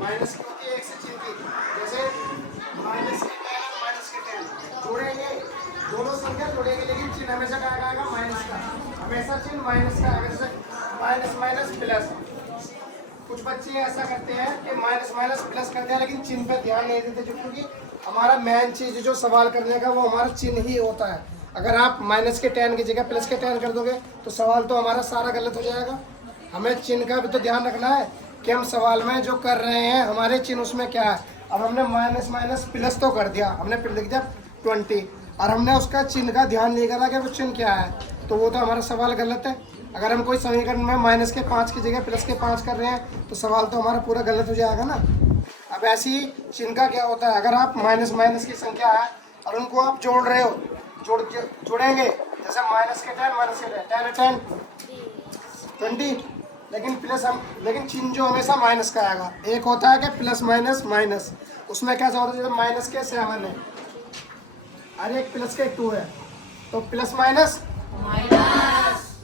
Minus की होती है एक से चिन्ह की, जैसे माइनस के 10 और माइनस के 10 जोड़ेंगे, दोनों संख्या जोड़ेंगे, लेकिन चिन्ह हमेशा क्या आएगा? माइनस का, हमेशा चिन्ह माइनस का आएगा। जैसे माइनस माइनस प्लस, कुछ बच्चे ऐसा करते हैं कि माइनस माइनस प्लस करते हैं लेकिन चिन्ह पे ध्यान नहीं देते, जो क्योंकि हमारा मेन चीज जो सवाल करने का वो हमारा चिन्ह ही होता है। अगर आप माइनस के 10 की जगह प्लस के 10 कर दोगे तो सवाल तो हमारा सारा गलत हो जाएगा। हमें चिन्ह का भी तो ध्यान रखना है कि हम सवाल में जो कर रहे हैं हमारे चिन्ह उसमें क्या है। अब हमने माइनस माइनस प्लस तो कर दिया, हमने फिर लिख दिया 20 और हमने उसका चिन्ह का ध्यान नहीं करा कि वो चिन्ह क्या है, तो वो तो हमारा सवाल गलत है। अगर हम कोई समीकरण में माइनस के 5 की जगह प्लस के 5 कर रहे हैं तो सवाल तो हमारा पूरा गलत हो जाएगा ना। अब ऐसे ही चिन्ह का क्या होता है, अगर आप माइनस माइनस की संख्या है और उनको आप जोड़ रहे हो, जोड़ेंगे, जैसे माइनस के 10 माइनस के 10 20, लेकिन चिन्ह जो हमेशा माइनस का आएगा। एक होता है कि प्लस माइनस माइनस, उसमें कैसा होता है जैसे माइनस के 7 है और एक प्लस के 2 है, तो प्लस माइनस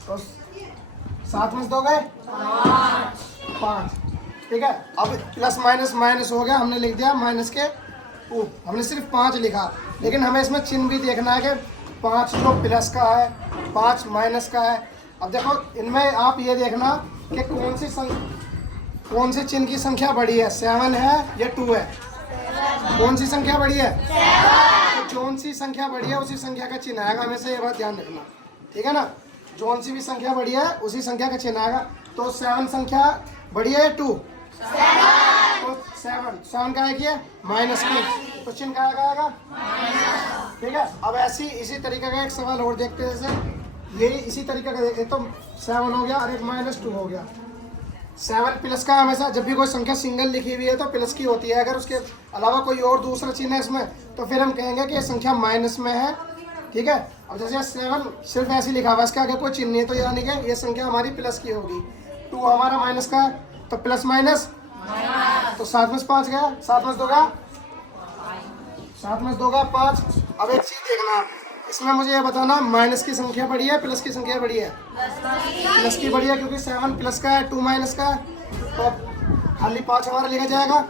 तो 7 में 2 गए 5, ठीक है। अब प्लस माइनस माइनस हो गया, हमने लिख दिया माइनस के हमने सिर्फ 5 लिखा, लेकिन हमें इसमें चिन्ह भी देखना है कि 5 जो प्लस का है 5 माइनस का है। अब देखो इनमें आप ये देखना कि कौन सी चिन्ह की संख्या बड़ी है, 7 है या 2 है? कौन सी संख्या बड़ी है? तो कौन सी संख्या बड़ी है उसी संख्या का चिन्ह आएगा, हमेशा ये बात ध्यान रखना, ठीक है ना। कौन सी भी संख्या बड़ी है उसी संख्या का चिन्ह आएगा। तो 7 संख्या बड़ी है 2, तो 7 का है क्या? माइनस की, तो चिन्ह का आएगा ठीक है। अब ऐसी इसी तरीके का एक सवाल और देखते हैं, जैसे ये इसी तरीके का देखते तो 7 हो गया और एक -2 हो गया। 7 प्लस का हमेशा जब भी कोई संख्या सिंगल लिखी हुई है तो प्लस की होती है, अगर उसके अलावा कोई और दूसरा चिन्ह है इसमें तो फिर हम कहेंगे कि ये संख्या माइनस में है, ठीक है। अब जैसे 7 सिर्फ ऐसे लिखा हुआ, इसका अगर कोई चिन्ह नहीं है तो यानी कि ये संख्या हमारी प्लस की होगी। 2 हमारा माइनस का है तो प्लस माइनस, तो 7 में 5 गया, 7 में 2 गया 5। अब एक चीज देखना, इसमें मुझे ये बताना माइनस की संख्या बड़ी है प्लस की संख्या बड़ी है? प्लस की बड़ी है, क्योंकि 7 प्लस का है 2 माइनस का है, तो खाली 5 हमारा लिखा जाएगा।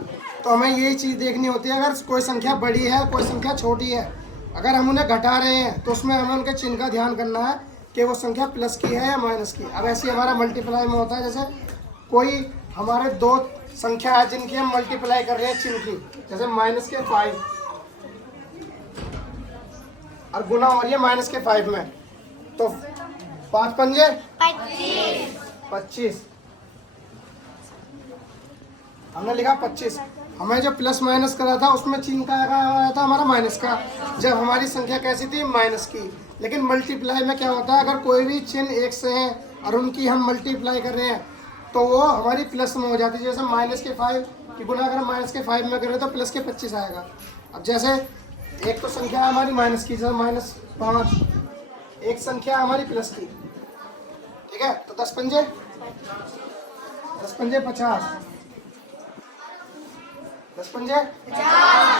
तो हमें यही चीज़ देखनी होती है, अगर कोई संख्या बड़ी है कोई संख्या छोटी है, अगर हम उन्हें घटा रहे हैं तो उसमें हमें उनके चिन्ह का ध्यान करना है कि वो संख्या प्लस की है या माइनस की। अब ऐसे हमारा मल्टीप्लाई में होता है, जैसे कोई हमारे 2 संख्या है जिनकी हम मल्टीप्लाई कर रहे हैं चिन्ह की, जैसे माइनस के 5 और गुना हो रही है माइनस के 5 में, तो 5 पंजे 25, हमने लिखा 25। हमें जो प्लस माइनस करा था उसमें चिन्ह का आया था हमारा माइनस का, जब हमारी संख्या कैसी थी? माइनस की। लेकिन मल्टीप्लाई में क्या होता है, अगर कोई भी चिन्ह एक से है और उनकी हम मल्टीप्लाई कर रहे हैं तो वो हमारी प्लस में हो जाती है। जैसे माइनस के 5 की गुना अगर माइनस के 5 में करें तो प्लस के 25 आएगा। अब जैसे एक तो संख्या है हमारी माइनस की, जैसे -5, एक संख्या हमारी प्लस की, ठीक है। तो 10 पंजे 50, 10 पंजे 50।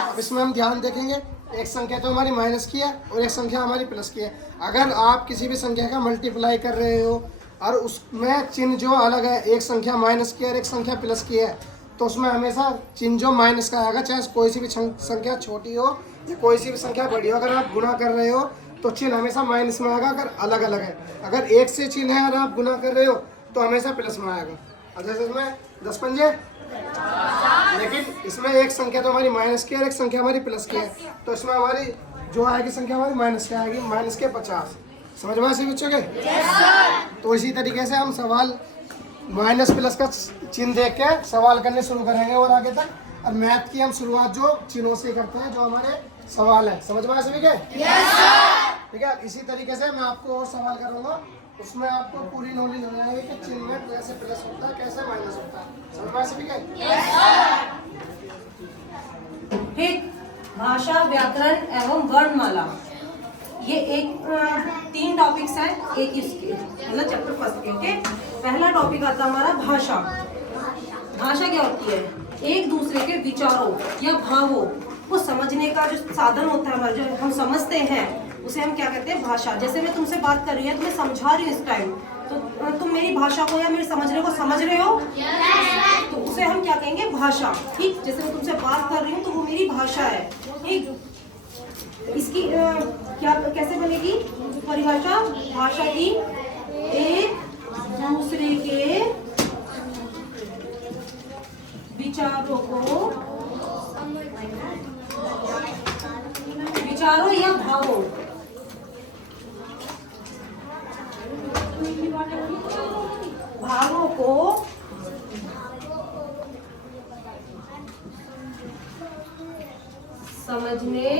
अब इसमें हम ध्यान देखेंगे, एक संख्या तो हमारी माइनस की है और एक संख्या हमारी प्लस की है। अगर आप किसी भी संख्या का मल्टीप्लाई कर रहे हो और उसमें चिन्ह जो अलग है, एक संख्या माइनस की और एक संख्या प्लस की है, तो उसमें हमेशा चिन्ह जो माइनस का आएगा, चाहे कोई सी भी संख्या छोटी हो या कोई सी भी संख्या बड़ी हो। अगर आप गुना कर रहे हो तो चिन्ह हमेशा माइनस में आएगा, अगर अलग अलग है। अगर एक से चिन्ह है और आप गुना कर रहे हो तो हमेशा प्लस में आएगा। अब जैसे इसमें 10 पंजे, लेकिन इसमें एक संख्या तो हमारी माइनस की है और एक संख्या हमारी प्लस की है, तो इसमें हमारी जो आएगी संख्या हमारी माइनस की आएगी, माइनस के 50। समझ में ऐसे बच्चों के? तो इसी तरीके से हम सवाल माइनस प्लस का चिन्ह देख के सवाल करने शुरू करेंगे और आगे तक। और मैथ की हम शुरुआत जो चिन्हों से करते हैं, जो हमारे सवाल है। समझ में सभी के? ठीक है। इसी तरीके से मैं आपको और सवाल करूंगा, उसमें आपको पूरी नॉलेज हो जाएगी कि चिन्ह में कैसे प्लस होता है कैसे माइनस होता है। समझ में सभी के? ठीक। भाषा, व्याकरण एवं वर्णमाला, ये एक 3 टॉपिक्स हैं एक इसके, मतलब चैप्टर फर्स्ट के। ओके, पहला टॉपिक आता है हमारा भाषा। भाषा क्या होती है? एक दूसरे के विचारों या भावों को समझने का जो साधन होता है हमारा, जो हम समझते हैं उसे हम क्या कहते हैं? भाषा। जैसे मैं तुमसे बात कर रही हूँ, तुम्हें समझा रही हूँ इस टाइम, तो तुम मेरी भाषा को या मेरे समझने को समझ रहे हो? तो उसे हम क्या कहेंगे, भाषा। ठीक, जैसे मैं तुमसे बात कर रही हूँ तो वो मेरी भाषा है। ठीक, इसकी क्या कैसे बनेगी परिभाषा, भाषा की एक दूसरे के विचारों या भावों को समझने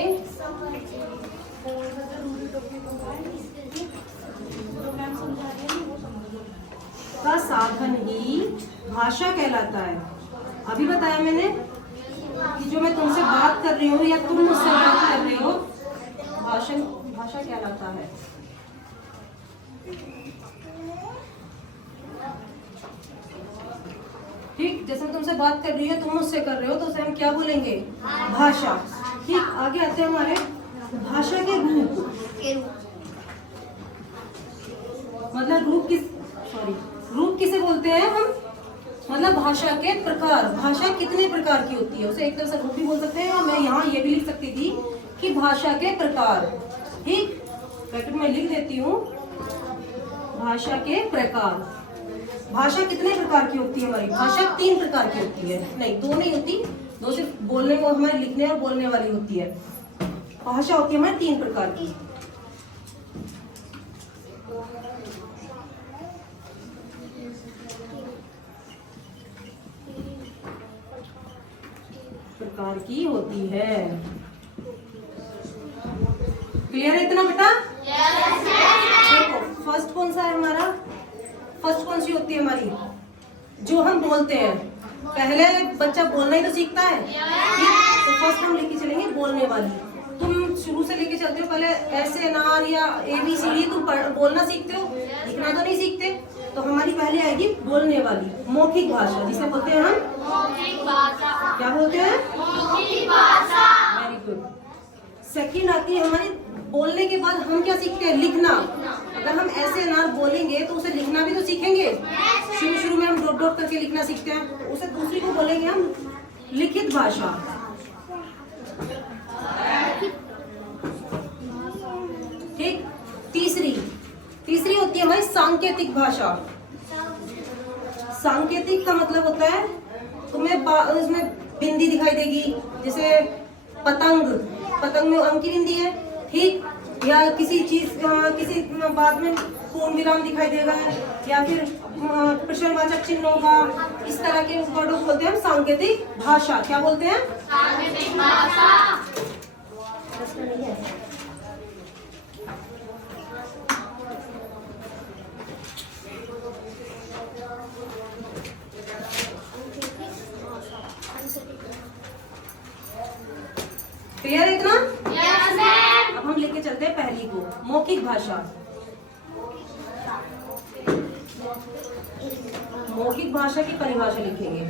का साधन ही भाषा कहलाता है। अभी बताया मैंने कि जो मैं तुमसे बात कर रही हूँ या तुम मुझसे बात कर रहे हो, भाषा कहलाता है। ठीक, जैसे मैं तुमसे बात कर रही हूँ, तुम मुझसे कर रहे हो, तो उसे हम क्या बोलेंगे, भाषा। ठीक, आगे आते हैं हमारे भाषा के रूप। मतलब रूप किसे बोलते हैं हम, मतलब भाषा के प्रकार। भाषा कितने प्रकार की होती है, उसे एक तरह से रूप भी बोल सकते हैं, और मैं यहाँ ये भी लिख सकती थी कि भाषा के प्रकार। ठीक, ब्रैकेट में लिख देती हूँ, भाषा के प्रकार। भाषा कितने प्रकार की होती है हमारी, भाषा 3 प्रकार की होती है, नहीं 2 नहीं होती, 2 सिर्फ बोलने को हमारे लिखने और बोलने वाली होती है। भाषा होती है हमारी 3 प्रकार की। प्रकार की होती है। क्लियर है इतना बेटा? देखो फर्स्ट कौन सा है हमारा, फर्स्ट कौन सी होती है हमारी, जो हम बोलते हैं। पहले बच्चा बोलना ही तो सीखता है। तो फर्स्ट हम लेके चलेंगे बोलने वाली। तुम शुरू से लेके चलते हो, पहले ऐसे अनार या ABCD तुम बोलना सीखते हो, लिखना तो नहीं सीखते। तो हमारी पहले आएगी बोलने वाली, मौखिक भाषा, जिसे बोलते हैं हम मौखिक भाषा। क्या बोलते हैं, मौखिक भाषा। Very good. सेकंड आती है हमारी, बोलने के बाद हम क्या सीखते हैं, लिखना। अगर हम ऐसे अनार बोलेंगे तो उसे लिखना भी तो सीखेंगे। शुरू में हम डॉट डॉट करके लिखना सीखते हैं, उसे दूसरी को बोलेंगे हम लिखित भाषा। ठीक, तीसरी होती है हमारी सांकेतिक भाषा। सांकेतिक का मतलब होता है, तुम्हें उसमें बिंदी दिखाई देगी, जैसे पतंग में अंक की बिंदी है। ठीक, या किसी किसी बात में पूर्ण विराम दिखाई देगा, या फिर प्रश्नवाचक चिन्ह होगा। इस तरह के वर्डों को बोलते हैं हम सांकेतिक भाषा। क्या बोलते हैं, सांकेतिक भाषा। क्लियर है इतना? अब हम लेके चलते हैं पहली को, मौखिक भाषा। मौखिक भाषा की परिभाषा लिखेंगे।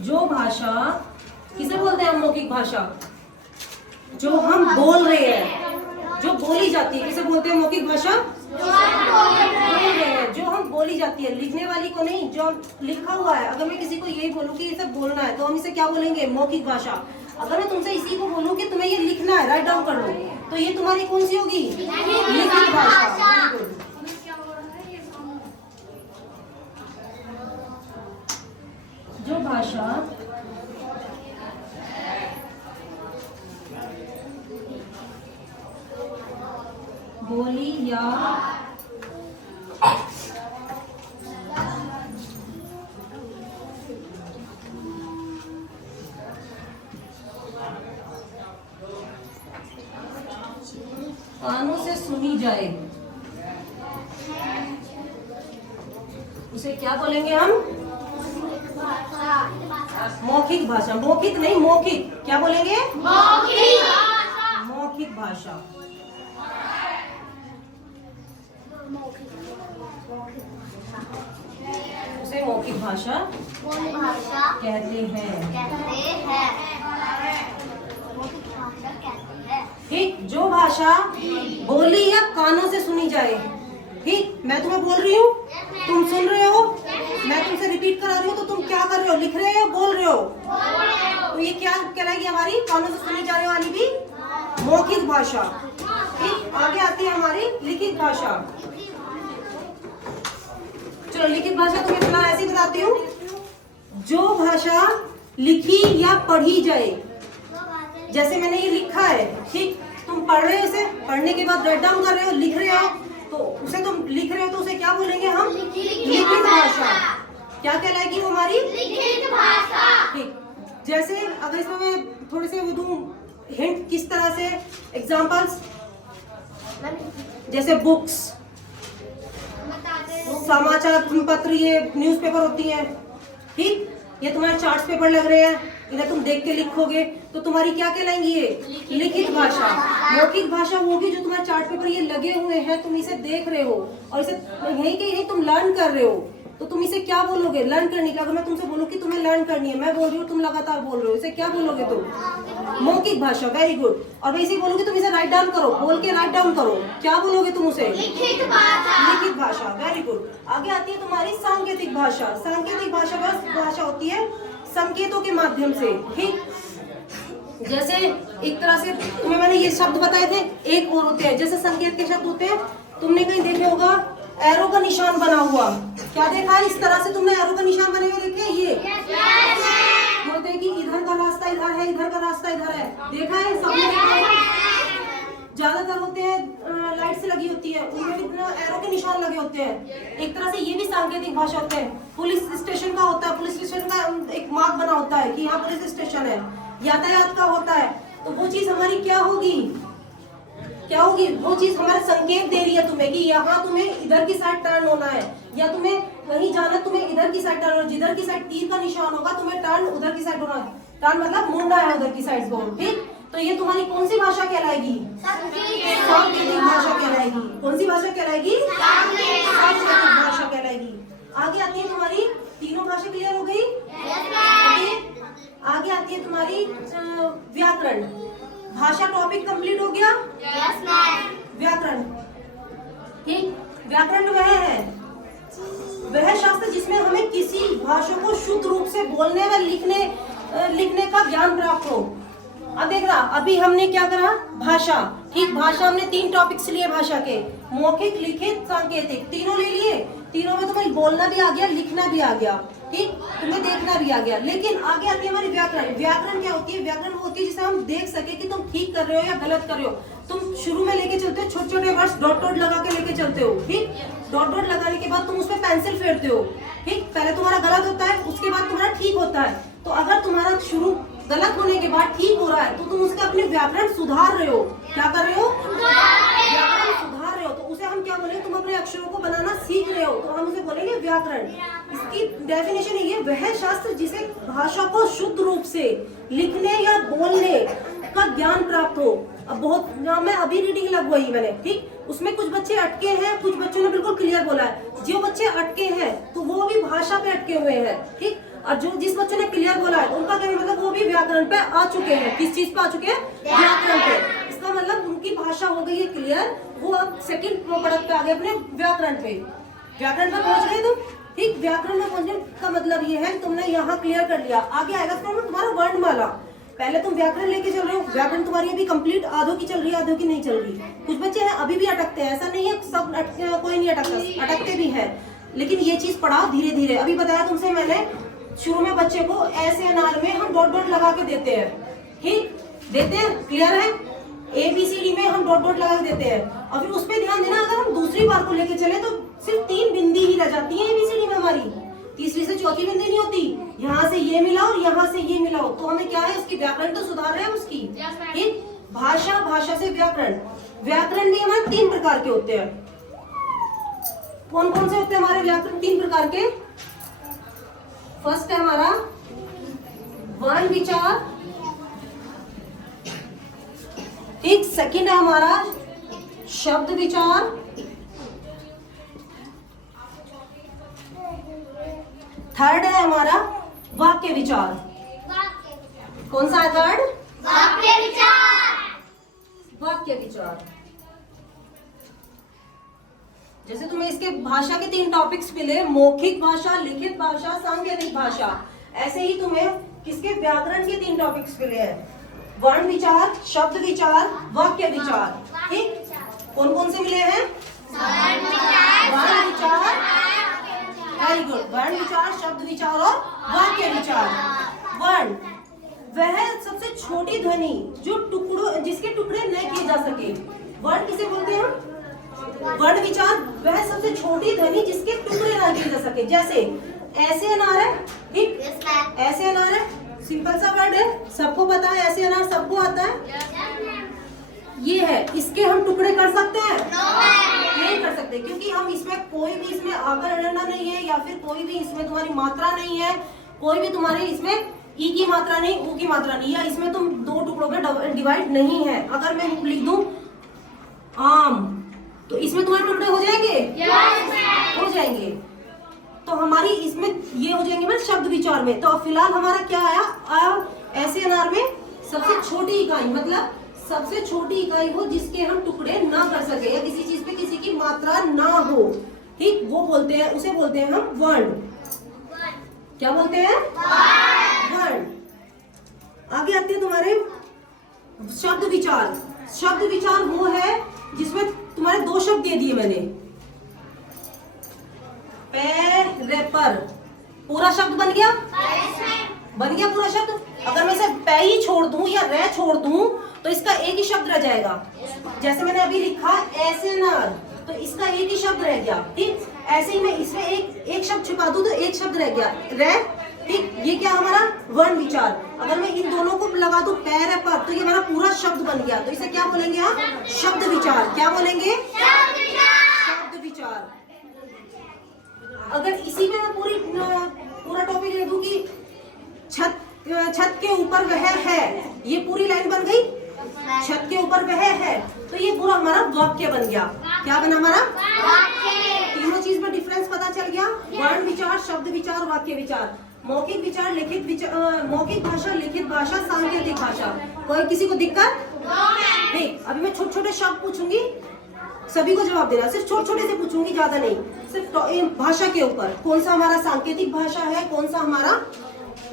जो भाषा किसे बोलते हैं हम, मौखिक भाषा, जो हम बोल रहे हैं, जो बोली जाती है, किसे बोलते हैं मौखिक भाषा, जो हम बोली जाती है, लिखने वाली को नहीं, जो लिखा हुआ है। अगर मैं किसी को यही बोलूं कि ये सब बोलना है, तो हम इसे क्या बोलेंगे, मौखिक भाषा। अगर मैं तुमसे इसी को बोलूं कि तुम्हें ये लिखना है, राइट डाउन कर लो, तो ये तुम्हारी कौन सी होगी, लिखित भाषा। जो भाषा बोली या कानों से सुनी जाए, उसे क्या बोलेंगे हम, मौखिक भाषा। मौखिक नहीं, मौखिक। क्या बोलेंगे, मौखिक भाषा। उसे मौखिक भाषा कहते हैं। ठीक, जो भाषा बोली या कानों से सुनी जाए। ठीक, मैं तुम्हें बोल रही हूँ, तुम सुन रहे हो, मैं तुमसे रिपीट करा रही हूँ, तो तुम क्या कर रहे हो, लिख रहे हो, बोल रहे हो। तो ये क्या कहलाएगी हमारी कानों से सुनी जाने वाली भी मौखिक भाषा। ठीक, आगे आती है हमारी लिखित भाषा। चलो लिखित भाषा तुम्हें फिलहाल ऐसे बताती हूँ, जो भाषा लिखी या पढ़ी जाए। जैसे मैंने ये लिखा है, ठीक, तुम पढ़ रहे हो, इसे पढ़ने के बाद राइट डाउन कर रहे हो, लिख रहे हो, तो उसे तुम लिख रहे हो तो उसे क्या बोलेंगे हम, लिखित भाषा। क्या कहलाएगी वो हमारी लिखित भाषा। ठीक, जैसे अगर इसमें मैं थोड़े से वो दूं हिंट किस तरह से, एग्जांपल्स जैसे बुक्स, समाचार पत्र, ये न्यूज़पेपर होती है। ठीक, ये तुम्हारे चार्ट्स पेपर लग रहे हैं, इन्हें तुम देख के लिखोगे तो तुम्हारी क्या कहलाएंगी ये लिखित भाषा। मौखिक भाषा वो होगी जो तुम्हारे चार्ट पेपर ये लगे हुए हैं, तुम इसे देख रहे हो और इसे यहीं के यहीं तुम लर्न कर रहे हो, तो तुम इसे क्या बोलोगे, लर्न करने का। अगर मैं तुमसे बोलूँ कि तुम्हें लर्न करनी है, मैं बोल रही हूँ, तुम लगातार बोल रहे हो, इसे क्या बोलोगे तुम, मौखिक भाषा। Very good. और मैं इसे बोलूंगी तुम इसे राइट डाउन करो, बोल के राइट डाउन करो, क्या बोलोगे तुम उसे, लिखित भाषा। लिखित भाषा, वेरी गुड। आगे आती है तुम्हारी सांकेतिक भाषा। सांकेतिक भाषा वह भाषा होती है संकेतों के माध्यम से। ठीक, जैसे एक तरह से तुम्हें मैंने ये शब्द बताए थे, एक और होते हैं जैसे संकेत के शब्द होते हैं, तुमने कहीं देखे होगा एरो का निशान बना हुआ, क्या देखा है, इस तरह से तुमने एरो का निशान बने हुए देखे, ये बोलते हैं कि इधर का रास्ता इधर है, इधर का रास्ता इधर है, देखा है सबने। ज्यादातर होते हैं लाइट से लगी होती है, उनमें भी एरो के निशान लगे होते हैं। एक तरह से ये भी सांकेतिक भाषा होते हैं। पुलिस स्टेशन का होता है, पुलिस स्टेशन का एक मार्क बना होता है कि यहाँ पुलिस स्टेशन है। यातायात का होता है, तो वो चीज हमारी क्या होगी, क्या होगी, वो चीज हमारा संकेत दे रही है तुम्हें कि यहाँ तुम्हें इधर की साइड टर्न होना है, या तुम्हें कहीं जाना, तुम्हें इधर की साइड टर्न होना, जिधर की साइड तीर का निशान होगा तुम्हें टर्न उधर की साइड होना है। टर्न मतलब मुड़ना है उधर की साइड को। ठीक, तो ये तुम्हारी कौन सी भाषा कहलाएगी, सांकेतिक भाषा कहलाएगी। कौन सी भाषा कहलाएगी, सांकेतिक भाषा कहलाएगी। आगे आती है तुम्हारी, तीनों भाषा क्लियर हो गई। आगे आती है तुम्हारी व्याकरण भाषा। टॉपिक कंप्लीट हो गया। व्याकरण, ठीक, व्याकरण वह शास्त्र जिसमें हमें किसी भाषा को शुद्ध रूप से बोलने व लिखने का ज्ञान प्राप्त हो। अब देखना, अभी हमने क्या करा, भाषा। ठीक, भाषा हमने 3 टॉपिक्स लिए भाषा के, मौखिक, लिखित, सांकेतिक, तीनों ले लिए। तीनों में तुम्हें बोलना भी आ गया, लिखना भी आ गया, ठीक, तुम्हें देखना भी आ गया। लेकिन आगे आती है हमारी व्याकरण। व्याकरण क्या होती है, व्याकरण वो होती है जिसे हम देख सके कि तुम ठीक कर रहे हो या गलत कर रहे हो। तुम शुरू में लेके चलते हो छोटे छोटे वर्ड्स, डॉट डॉट लगा के लेके चलते हो। ठीक, डॉट डॉट लगाने के बाद तुम उस पर पेंसिल फेरते हो। ठीक, पहले तुम्हारा गलत होता है, उसके बाद तुम्हारा ठीक होता है। तो अगर तुम्हारा शुरू गलत होने के बाद ठीक हो रहा है, तो तुम उसके अपने व्याकरण सुधार रहे हो। क्या कर रहे हो, व्याकरण सुधार रहे हो। तो उसे हम क्या बोलेंगे, तुम अपने अक्षरों को बनाना सीख रहे हो, तो हम उसे बोलेंगे व्याकरण। इसकी डेफिनेशन है, वह शास्त्र जिसे भाषा को शुद्ध रूप से लिखने या बोलने का ज्ञान प्राप्त हो। अब बहुत, मैं अभी रीडिंग लगवाई मैंने, ठीक, उसमें कुछ बच्चे अटके हैं, कुछ बच्चों ने बिल्कुल क्लियर बोला है। जो बच्चे अटके हैं तो वो भी भाषा पे अटके हुए हैं। ठीक, और जिस बच्चों ने क्लियर बोला है उनका कहने मतलब वो भी व्याकरण पे आ चुके हैं। किस चीज पे आ चुके हैं, व्याकरण पे। इसका मतलब उनकी भाषा हो गई है क्लियर, वो अब सेकंड प्रोडक्ट पे आ गए, अपने व्याकरण पे। व्याकरण पे पहुंच गए तुम। ठीक, व्याकरण में पहुंचने का मतलब ये है तुमने यहाँ क्लियर कर लिया। आगे आएगा तुम्हारा वर्णमाला। पहले तुम व्याकरण लेके चल रहे हो, व्याकरण तुम्हारी अभी कंप्लीट आधों की चल रही है, आधों की नहीं चल रही। कुछ बच्चे हैं अभी भी अटकते हैं, ऐसा नहीं है सब कोई नहीं अटकता, अटकते भी है। लेकिन ये चीज पढ़ाओ धीरे धीरे। अभी बताया तुमसे मैंने, शुरू में बच्चे को ऐसे अनार में हम डॉट डॉट लगा के देते हैं। ठीक, देते हैं, क्लियर है। ABCD में हम डॉट डॉट लगा के देते हैं। अभी उस पर ध्यान देना, अगर हम दूसरी बार को लेके चले तो सिर्फ 3 बिंदी ही रह जाती है ABCD में हमारी, तीसरी से चौथी बिंदी नहीं होती। यहाँ से ये मिलाओ और यहाँ से ये मिलाओ, तो हमें क्या है, उसकी व्याकरण तो सुधार रहे हैं उसकी। ठीक, भाषा, भाषा से व्याकरण। व्याकरण भी हमारे 3 प्रकार के होते हैं। कौन कौन से होते हैं हमारे व्याकरण 3 प्रकार के। फर्स्ट है हमारा वर्ण विचार। ठीक, सेकंड है हमारा शब्द विचार। थर्ड है हमारा वाक्य विचार। कौन सा है थर्ड, वाक्य विचार। वाक्य विचार। जैसे तुम्हें इसके भाषा के 3 टॉपिक्स मिले, मौखिक भाषा, लिखित भाषा, सांकेतिक भाषा, ऐसे ही तुम्हें किसके व्याकरण के 3 टॉपिक्स मिले हैं, वर्ण विचार, शब्द विचार, वाक्य विचार। ठीक, कौन कौन से मिले हैं? वर्ण विचार, वेरी गुड, वर्ण विचार, शब्द विचार और वाक्य विचार। वर्ण वह सबसे छोटी ध्वनि जो जिसके टुकड़े न किए जा सके, वर्ण किसे बोलते हैं? वर्ण विचार वह सबसे छोटी ध्वनि जिसके टुकड़े ना किए जा सके। जैसे ऐसे अनार है, ठीक, ऐसे अनार है, सिंपल सा वर्ड है, सबको पता है, ऐसे अनार सबको आता है। ये है, इसके हम टुकड़े कर सकते हैं? नहीं कर सकते, क्योंकि हम इसमें कोई भी इसमें आकर अड़ना नहीं है, या फिर कोई भी इसमें तुम्हारी मात्रा नहीं है, कोई भी तुम्हारी इसमें ई की मात्रा नहीं, ऊ की मात्रा नहीं, या इसमें तुम 2 टुकड़ों में डिवाइड नहीं है। अगर मैं लिख दूं आम, तो इसमें तुम्हारे टुकड़े हो जाएंगे? हो जाएंगे। तो हमारी इसमें ये हो जाएंगे ना शब्द विचार में। तो फिलहाल हमारा क्या आया? ऐसे अनार में सबसे छोटी इकाई, मतलब सबसे छोटी इकाई हो जिसके हम टुकड़े ना कर सके, या किसी चीज पे किसी की मात्रा ना हो, ठीक, वो बोलते हैं, उसे बोलते हैं हम वर्ण। क्या बोलते हैं? वर्ण। आगे आते हैं तुम्हारे शब्द विचार। शब्द विचार वो है जिसमें तुम्हारे 2 शब्द दे दिए मैंने, पर, पूरा शब्द बन गया? बन गया पूरा शब्द। अगर मैं इसे पै ही छोड़ दूं या रे छोड़ दूं तो इसका एक ही शब्द रह जाएगा। जैसे मैंने अभी लिखा ऐसे अनार, तो इसका एक ही शब्द रह गया, ठीक। ऐसे ही मैं इसमें एक शब्द छिपा दूं तो एक शब्द रह गया, रे, ठीक। ये क्या हमारा वर्ण विचार। अगर मैं इन दोनों को लगा दूं पैर है पर, तो ये हमारा पूरा शब्द बन गया। तो इसे क्या बोलेंगे हम? शब्द विचार। क्या बोलेंगे? शब्द विचार। अगर इसी में मैं पूरा टॉपिक लिख दूं कि छत के ऊपर वह है, ये पूरी लाइन बन गई, छत के ऊपर वह है, तो ये पूरा हमारा वाक्य बन गया। क्या बना हमारा? तीनों चीज में डिफरेंस पता चल गया, वर्ण विचार, शब्द विचार, वाक्य विचार। मौखिक विचार, लिखित विचार, मौखिक भाषा, लिखित भाषा, सांकेतिक भाषा। कोई किसी को दिक्कत नहीं? अभी मैं छोटे छोटे शब्द पूछूंगी, सभी को जवाब देना, सिर्फ छोटे छोटे से पूछूंगी, ज्यादा नहीं। सिर्फ भाषा के ऊपर कौन सा हमारा सांकेतिक भाषा है, कौन सा हमारा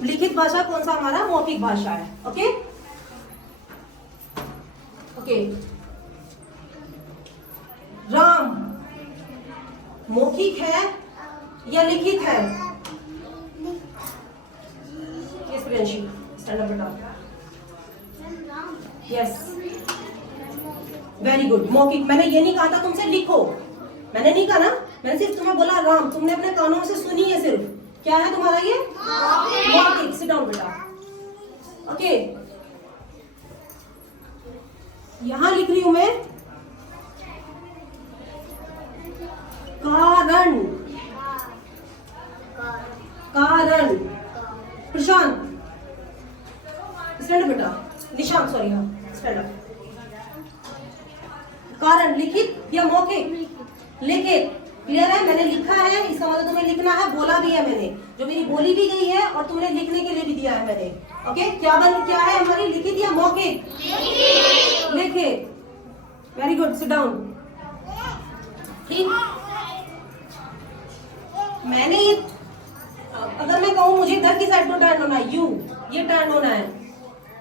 लिखित भाषा, कौन सा हमारा मौखिक भाषा है। Okay okay. राम मौखिक है या लिखित है? स्टैंड अप बेटा। यस, वेरी गुड, मौखिक। मैंने ये नहीं कहा था तुमसे लिखो, मैंने नहीं कहा ना, मैंने सिर्फ तुम्हें बोला राम, तुमने अपने कानों से सुनी है सिर्फ। क्या है तुम्हारा ये? मौखिक। सिट डाउन बेटा। ओके, यहां लिख रही हूं मैं कारण। कारण। प्रशांत स्टैंड अप बेटा। निशांत, सॉरी, हाँ स्टैंड अप। कारण लिखित या मौखिक? लिखित। क्लियर है? मैंने लिखा है, इसका मतलब तुम्हें लिखना है, बोला भी है मैंने, जो मेरी बोली भी गई है और तुमने लिखने के लिए भी दिया है मैंने। ओके, क्या है हमारी, लिखित या मौखिक? लिखित। Very good, sit down. ठीक, मैंने ये, अगर मैं कहूँ मुझे इधर की साइड पर टर्न होना है, यू, ये टर्न होना है,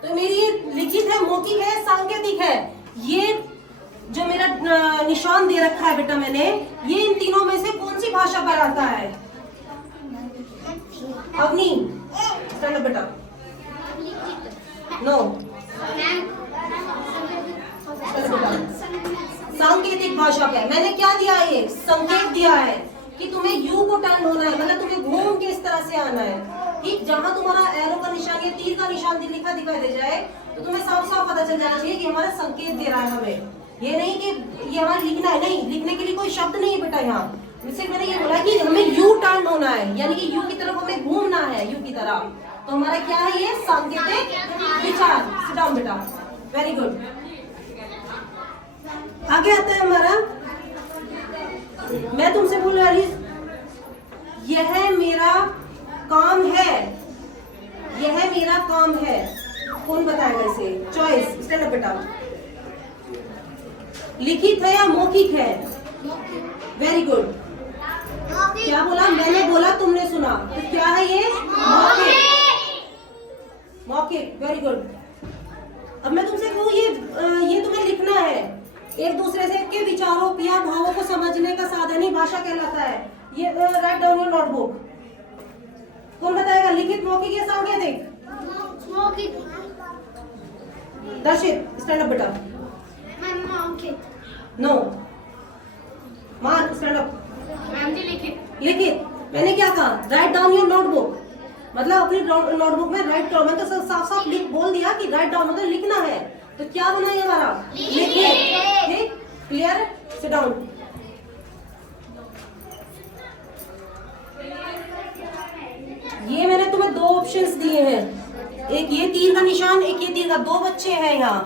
तो मेरी ये लिखित है, मौखिक है, सांकेतिक है। ये जो मेरा निशान दे रखा है बेटा मैंने, ये इन तीनों में से कौन सी भाषा पर आता है? अवनी स्टैंड अप बेटा। नो, सांकेतिक भाषा का। मैंने क्या दिया है? ये संकेत दिया है कि तुम्हें यू को टर्न होना है, मतलब तुम्हें घूम के इस तरह से आना है। ठीक, जहां तुम्हारा एरो का निशान या तीर का निशान लिखा दिखाई दे जाए तो तुम्हें साफ साफ पता चल जाना चाहिए कि हमारा संकेत दे रहा है हमें। ये नहीं कि ये हमारा लिखना है, नहीं, लिखने के लिए कोई शब्द नहीं है बेटा यहाँ। सिर्फ मैंने ये बोला कि हमें यू टर्न होना है, यानी कि यू की तरफ हमें घूमना है, यू की तरफ। तो हमारा क्या है? ये सांकेतिक विचार। सिट डाउन बेटा। Very good. आगे आता है हमारा, मैं तुमसे बोल रही, यह मेरा काम है, यह मेरा काम है। कौन बताएगा इसे? चॉइस। स्टैंड अप बेटा। लिखित है या मौखिक है? Very good. क्या बोला? मैंने बोला, तुमने सुना। तो क्या है ये? मौखिक। मौखिक, वेरी गुड। अब मैं तुमसे कहूँ ये तुम्हें लिखना है। एक दूसरे से के विचारों या भावों को समझने का साधन ही भाषा कहलाता है। ये राइट डाउन योर नोटबुक। कौन बताएगा? लिखित, मौखिक या सांकेतिक? दर्शित, स्टैंड अप बेटा। नो। मान, स्टैंड अप। लिखित। मैंने क्या कहा? Write down your notebook. मतलब अपनी नोटबुक में राइट डाउन। मैंने तो साफ साफ बोल दिया कि राइट डाउन मतलब लिखना है। तो क्या बना ये हमारा? लिखित। ठीक, क्लियर? Sit down. ये मैंने तुम्हें दो ऑप्शंस दिए हैं, एक ये तीर का निशान, एक ये तीर का। दो बच्चे हैं यहाँ,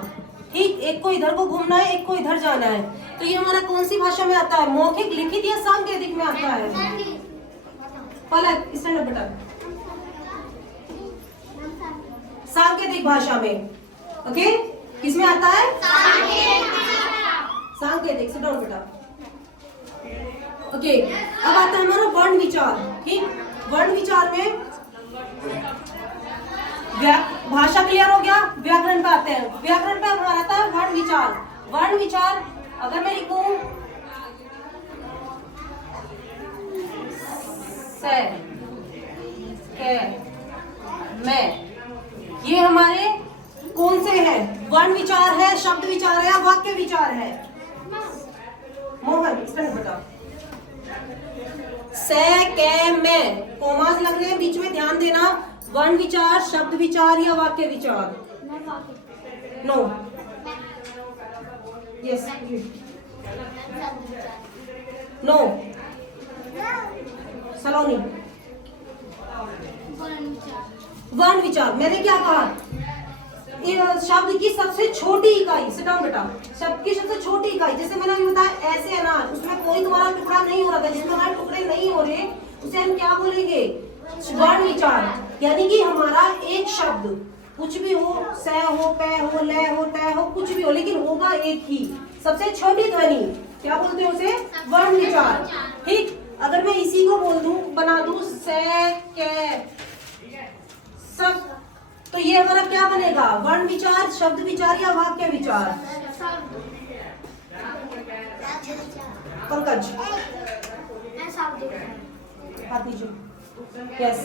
ठीक? एक को इधर को घूमना है, एक को इधर जाना है। तो ये हमारा कौन सी भाषा में आता है? मौखिक, लिखित या सांकेतिक में आता है? पलक, स्टैंड अप बेटा। सांकेतिक भाषा में। ओके, किसमें आता है? सांकेतिक। सिट डाउन बेटा। ओके, अब आता है हमारा वर्ण विचार। ठीक, वर्ण विचार में भाषा क्लियर हो गया। व्याकरण पे आते हैं। व्याकरण पे हमारा आता है वर्ण विचार। वर्ण विचार अगर मैं लिखूं से, के, मैं, ये हमारे कौन से हैं? वर्ण विचार है, शब्द विचार है या वाक्य विचार है? मोहन, स्टैंड बता। से, के, में, कोमास लग रहे हैं बीच में, ध्यान देना। वर्ण विचार, शब्द विचार या वाक्य विचार? नो। यस। नो। सलोनी। वर्ण विचार। मैंने क्या कहा? शब्द की सबसे छोटी इकाई। सिट डाउन बेटा। शब्द की सबसे छोटी इकाई, जैसे मैंने अभी बताया ऐसे अनाज, उसमें कोई तुम्हारा टुकड़ा नहीं हो रहा था, जिसमें हमारे टुकड़े नहीं हो रहे उसे हम क्या बोलेंगे? वर्ण विचार। यानी कि हमारा एक शब्द कुछ भी हो, से हो, पे हो, ले हो, तय हो, कुछ भी हो, लेकिन होगा एक ही, सबसे छोटी ध्वनि। क्या बोलते हैं उसे? वर्ण विचार। ठीक, अगर मैं इसी को बोल दूं, बना दूं से, के, सब, तो ये हमारा क्या बनेगा? वर्ण विचार, शब्द विचार या वाक्य विचार? पंकज, हाथ नीचे। यस,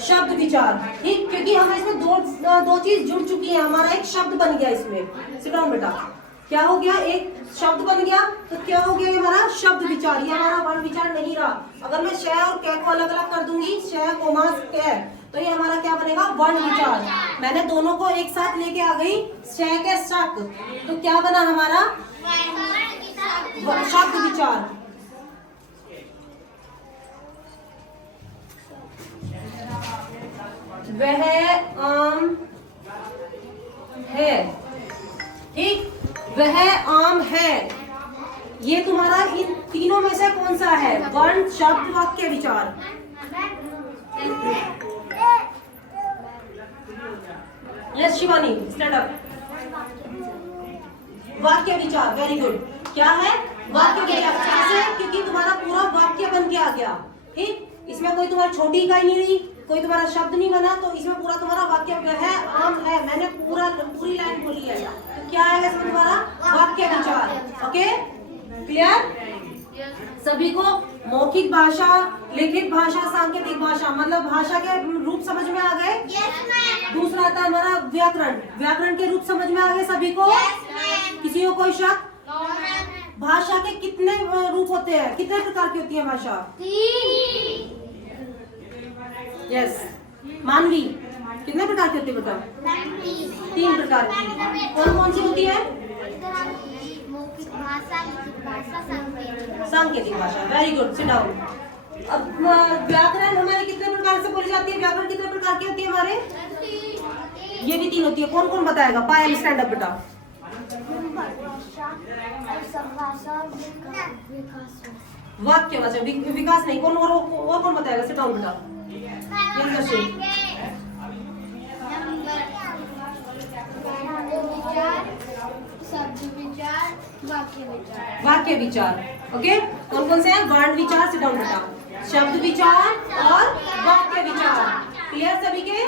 शब्द विचार। ठीक, क्योंकि हमें इसमें दो चीज जुड़ चुकी है। हमारा एक शब्द बन गया इसमें। सिट डाउन बेटा। क्या हो गया? एक शब्द बन गया। तो क्या हो गया? ये हमारा शब्द विचार। ये हमारा वर्ण विचार नहीं रहा। अगर मैं शय और कै को अलग अलग कर दूंगी, शय कोमास कै, तो ये हमारा क्या बनेगा? वर्ण विचार। मैंने दोनों को एक साथ लेके आ गई, शय के शक, तो क्या बना हमारा? शब्द विचार। वह आम है। ठीक, वह आम है। ये तुम्हारा इन तीनों में से कौन सा है? वर्ण, शब्द, वाक्य विचार? Yes Shivani, stand up. वाक्य विचार, वेरी गुड। क्या है? वाक्य विचार। कैसे? क्योंकि तुम्हारा पूरा वाक्य बन के आ गया। ठीक, इसमें कोई तुम्हारी छोटी इकाई नहीं रही, कोई तुम्हारा शब्द नहीं बना, तो इसमें पूरा तुम्हारा वाक्य है। आम है, मैंने पूरी लाइन बोली है। तो क्या है इसमें तुम्हारा? वाक्य विचार। Okay, clear? सभी को मौखिक भाषा, लिखित भाषा, सांकेतिक भाषा, मतलब भाषा के रूप समझ में आ गए? दूसरा आता है हमारा व्याकरण। व्याकरण के रूप समझ में आ गए सभी को? किसी को कोई शक? भाषा के कितने रूप होते हैं? कितने प्रकार की होती है भाषा? यस। मानवी कितने प्रकार की होती है बेटा? 3 प्रकार की। कौन कौन सी होती है? सांकेतिक भाषा। Very good, sit down. अब व्याकरण हमारे कितने प्रकार से बोली जाती है? व्याकरण कितने प्रकार की होती है हमारे? ये भी 3 होती है। कौन कौन बताएगा? पायल, स्टैंड अप बेटा। वाक्य भाषा, विकास नहीं। कौन और कौन बताएगा? सिट डाउन बेटा। शब्द विचार, वाक्य विचार। ओके, कौन कौन से हैं? वर्ण विचार, सिट डाउन बेटा, शब्द विचार और वाक्य विचार। क्लियर सभी के?